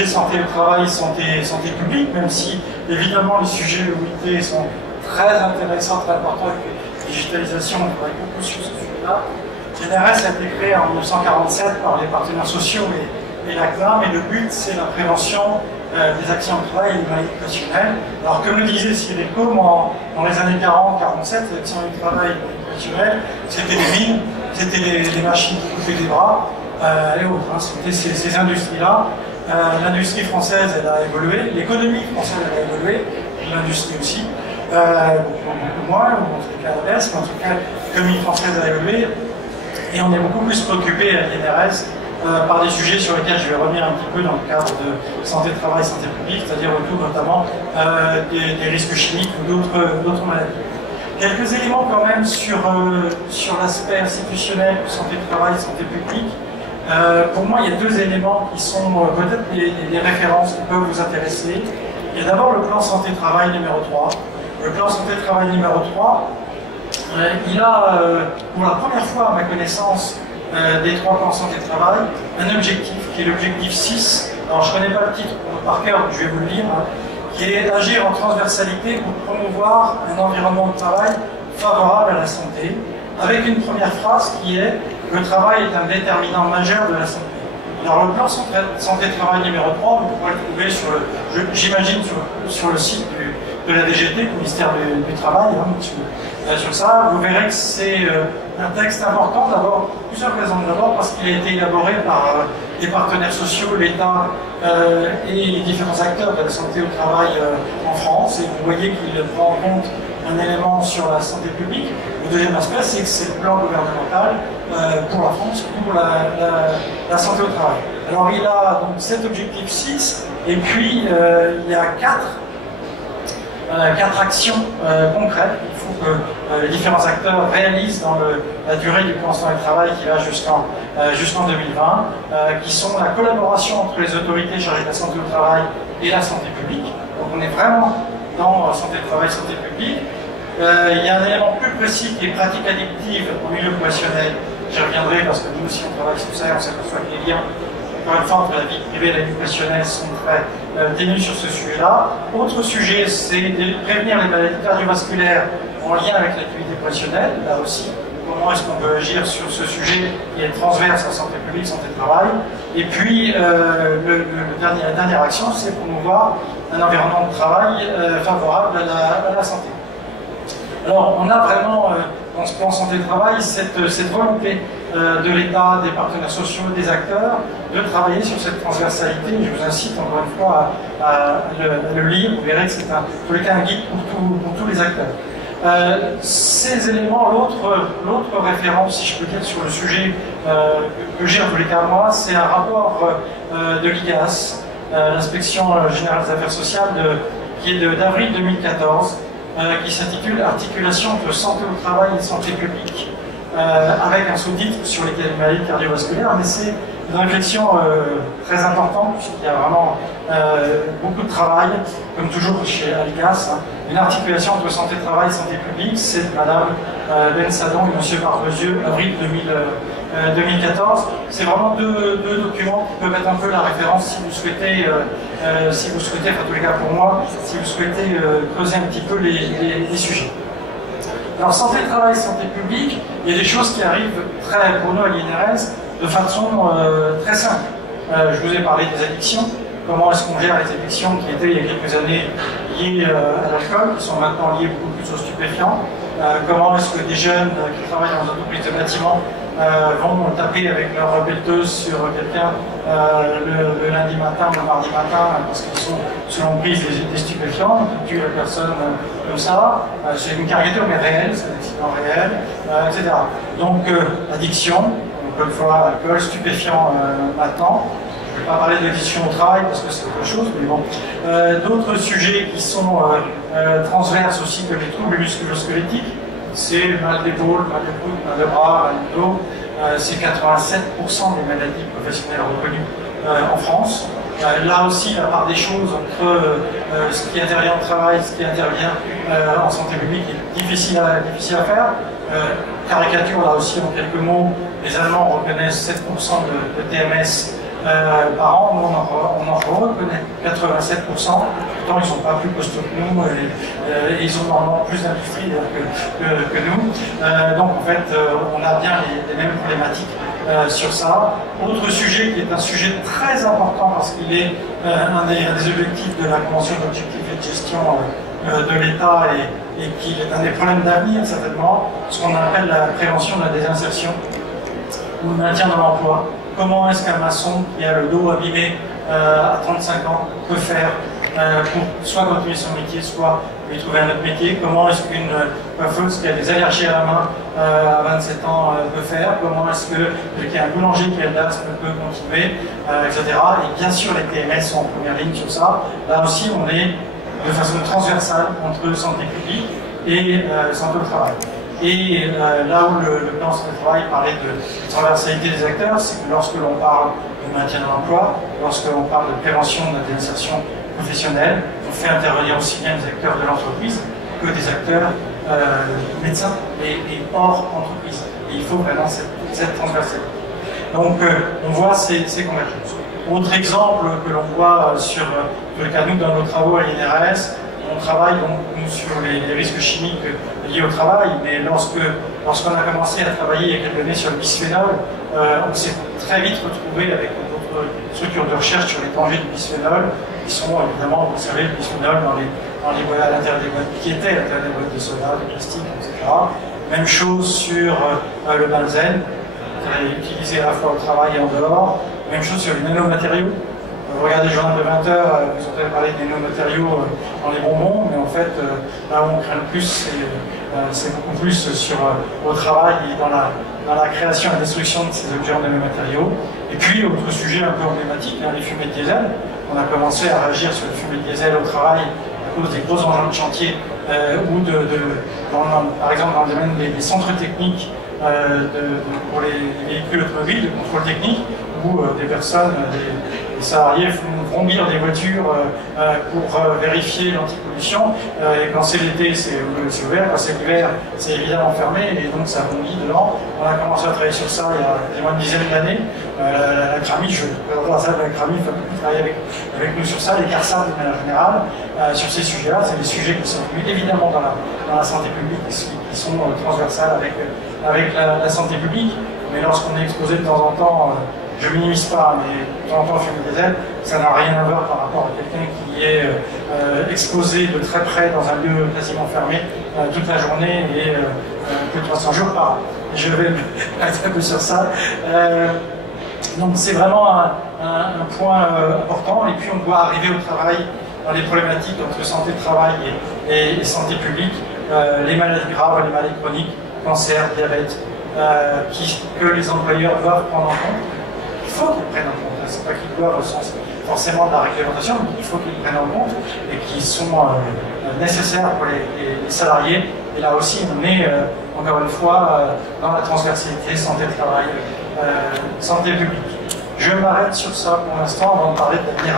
sujets santé au travail, santé publique, même si évidemment les sujets OIT sont très intéressants, très importants avec la digitalisation, on travaille beaucoup sur ce sujet-là. GNRS a été créé en 1947 par les partenaires sociaux et la CNAM, et le but c'est la prévention des accidents de travail et des maladies occupationnelles. Alors comme le disait Cyril Combe, dans les années 40-47, les accidents du travail et des maladies occupationnelles, c'était les mines, c'était les machines qui coupaient des bras, et autres, hein, c'était ces industries-là. L'industrie française, elle a évolué, l'économie française, elle a évolué, l'industrie aussi, beaucoup moins, ou en tout cas à la baisse, mais en tout cas, l'économie française a évolué, et on est beaucoup plus préoccupé à l'INRS par des sujets sur lesquels je vais revenir un petit peu dans le cadre de santé de travail, santé publique, c'est-à-dire autour notamment des risques chimiques ou d'autres maladies. Quelques éléments quand même sur l'aspect institutionnel de santé de travail, santé publique. Pour moi, il y a deux éléments qui sont peut-être des références qui peuvent vous intéresser. Il y a d'abord le plan santé-travail numéro 3. Le plan santé-travail numéro 3, il a, pour la première fois à ma connaissance, des 3 plans santé-travail, un objectif qui est l'objectif 6. Alors je ne connais pas le titre par cœur, je vais vous le lire, hein, qui est agir en transversalité pour promouvoir un environnement de travail favorable à la santé, avec une première phrase qui est « Le travail est un déterminant majeur de la santé ». Alors le plan santé-travail numéro 3, vous pourrez le trouver j'imagine sur le site de la DGT, du ministère du Travail, hein, sur ça. Vous verrez que c'est un texte important, d'abord, pour plusieurs raisons. D'abord parce qu'il a été élaboré par les partenaires sociaux, l'État et les différents acteurs de la santé au travail en France, et vous voyez qu'il prend en compte un élément sur la santé publique. Le deuxième aspect, c'est que c'est le plan gouvernemental pour la France, pour la santé au travail. Alors il a donc cet objectif 6, et puis il y a 4 actions concrètes qu'il faut que les différents acteurs réalisent dans la durée du plan santé au travail qui va jusqu'en 2020, qui sont la collaboration entre les autorités chargées de la santé au travail et la santé publique. Donc on est vraiment dans santé au travail, santé publique. Il y a un élément plus précis qui est pratique addictive au milieu professionnel. J'y reviendrai parce que nous aussi on travaille sur ça et on s'aperçoit que les liens, encore une fois, entre la vie privée et la vie professionnelle sont très ténus sur ce sujet-là. Autre sujet, c'est de prévenir les maladies cardiovasculaires en lien avec l'activité professionnelle. Là aussi, comment est-ce qu'on peut agir sur ce sujet qui est transverse à santé publique, santé de travail. Et puis, la dernière action, c'est promouvoir un environnement de travail favorable à la santé. Alors, on a vraiment, dans ce plan santé de travail, cette volonté de l'État, des partenaires sociaux, des acteurs, de travailler sur cette transversalité. Je vous incite encore une fois à le lire. Vous verrez que c'est en tous les cas un guide pour tous les acteurs. Ces éléments, l'autre référence, si je peux dire, sur le sujet que j'ai en tous les cas moi, c'est un rapport de l'IGAS, l'Inspection Générale des Affaires Sociales, qui est d'avril 2014, qui s'intitule « Articulation entre santé au travail et santé publique », avec un sous-titre sur les maladies cardiovasculaires, mais c'est une réflexion très importante, puisqu'il y a vraiment beaucoup de travail, comme toujours chez Aligas, hein. Une articulation entre santé de travail et santé publique, c'est Madame Bensadon et Monsieur Barbezieux, avril 2014. C'est vraiment deux documents qui peuvent être un peu la référence si vous souhaitez, enfin, en tous les cas pour moi, si vous souhaitez creuser un petit peu les sujets. Alors, santé de travail, santé publique, il y a des choses qui arrivent pour nous à l'INRS de façon très simple. Je vous ai parlé des addictions. Comment est-ce qu'on gère les addictions qui étaient il y a quelques années liées à l'alcool, qui sont maintenant liées beaucoup plus aux stupéfiants. Comment est-ce que des jeunes qui travaillent dans une entreprise de bâtiment vont taper avec leur pelleteuse sur quelqu'un le lundi matin ou le mardi matin parce qu'ils sont sous l'emprise des stupéfiants, qui tuent la personne comme ça. C'est une caricature mais réelle, c'est un accident réel, etc. Donc addiction, encore une fois alcool, stupéfiant maintenant. Je ne vais pas parler d'addiction au travail parce que c'est autre chose, mais bon. D'autres sujets qui sont transverses aussi que les troubles musculo-squelettiques, c'est mal d'épaule, mal de coude, mal de bras, mal de dos. C'est 87% des maladies professionnelles reconnues en France. Là aussi, la part des choses entre ce qui intervient au travail et ce qui intervient en santé publique est difficile à faire. Caricature, là aussi, en quelques mots, les Allemands reconnaissent 7% de TMS par an, nous, on en reconnaît 87%, pourtant ils ne sont pas plus costauds que nous, et ils ont normalement plus d'industrie que nous. Donc en fait, on a bien les mêmes problématiques sur ça. Autre sujet qui est un sujet très important parce qu'il est un des objectifs de la Convention d'objectifs et de gestion de l'État et qui est un des problèmes d'avenir certainement, ce qu'on appelle la prévention de la désinsertion ou le maintien dans l'emploi. Comment est-ce qu'un maçon qui a le dos abîmé à 35 ans peut faire pour soit continuer son métier, soit lui trouver un autre métier? Comment est-ce qu'une coiffeuse qui a des allergies à la main à 27 ans peut faire? Comment est-ce qu'il y a un boulanger qui a l'asthme peut continuer, etc. Et bien sûr, les TMS sont en première ligne sur ça. Là aussi, on est de façon transversale entre santé publique et santé au travail. Et là où le plan santé au travail parlait de transversalité des acteurs, c'est que lorsque l'on parle de maintien de l'emploi, lorsque l'on parle de prévention de la désinsertion professionnelle, on fait intervenir aussi bien des acteurs de l'entreprise que des acteurs médecins et hors entreprise. Et il faut vraiment cette transversalité. Donc on voit ces convergences. Autre exemple que l'on voit sur le cas nous dans nos travaux à l'INRS, on travaille donc nous sur les risques chimiques liés au travail, mais lorsqu'on a commencé à travailler il y a quelques années sur le bisphénol, on s'est très vite retrouvé avec d'autres structures de recherche sur les dangers du bisphénol, qui sont évidemment, vous savez, le bisphénol à l'intérieur des boîtes qui étaient à l'intérieur des boîtes de soda, de plastique, etc. Même chose sur le benzène, utilisé à la fois au travail et en dehors. Même chose sur les nanomatériaux. Vous regardez le journal de 20 heures, vous entendez parler des nanomatériaux dans les bonbons, mais en fait, là où on craint le plus, c'est beaucoup plus au travail et dans la création et la destruction de ces objets en nanomatériaux. Et puis, autre sujet un peu emblématique, les fumées de diesel. On a commencé à réagir sur les fumées de diesel au travail à cause des gros engins de chantier ou par exemple dans le domaine des centres techniques pour les véhicules automobiles, de contrôle technique, où des personnes, des salariés font vrombir des voitures pour vérifier l'antipollution. Et quand c'est l'été, c'est ouvert, quand c'est l'hiver, c'est évidemment fermé, et donc ça vrombit dedans. On a commencé à travailler sur ça il y a quasiment une dizaine d'années. La CRAMI, je présente la salle de la CRAMI, il faut travailler avec nous sur ça, les CARSAT de manière générale, sur ces sujets-là. C'est des sujets qui sont évidemment dans la santé publique, qui sont transversales avec la santé publique. Mais lorsqu'on est exposé de temps en temps, je ne minimise pas, mais de temps en temps fumer des ailes, ça n'a rien à voir par rapport à quelqu'un qui est exposé de très près dans un lieu quasiment fermé toute la journée et plus de 300 jours par an. Je vais m'arrêter un peu sur ça. Donc c'est vraiment un point important. Et puis on doit arriver au travail dans les problématiques entre santé de travail et santé publique, les maladies graves, les maladies chroniques, cancer, diabète, que les employeurs doivent prendre en compte. Il faut qu'ils prennent en compte. Ce n'est pas qu'ils doivent au sens forcément de la réglementation, mais il faut qu'ils prennent en compte et qui sont nécessaires pour les salariés. Et là aussi, on est encore une fois dans la transversalité santé de travail, santé publique. Je m'arrête sur ça pour l'instant avant de parler de l'avenir.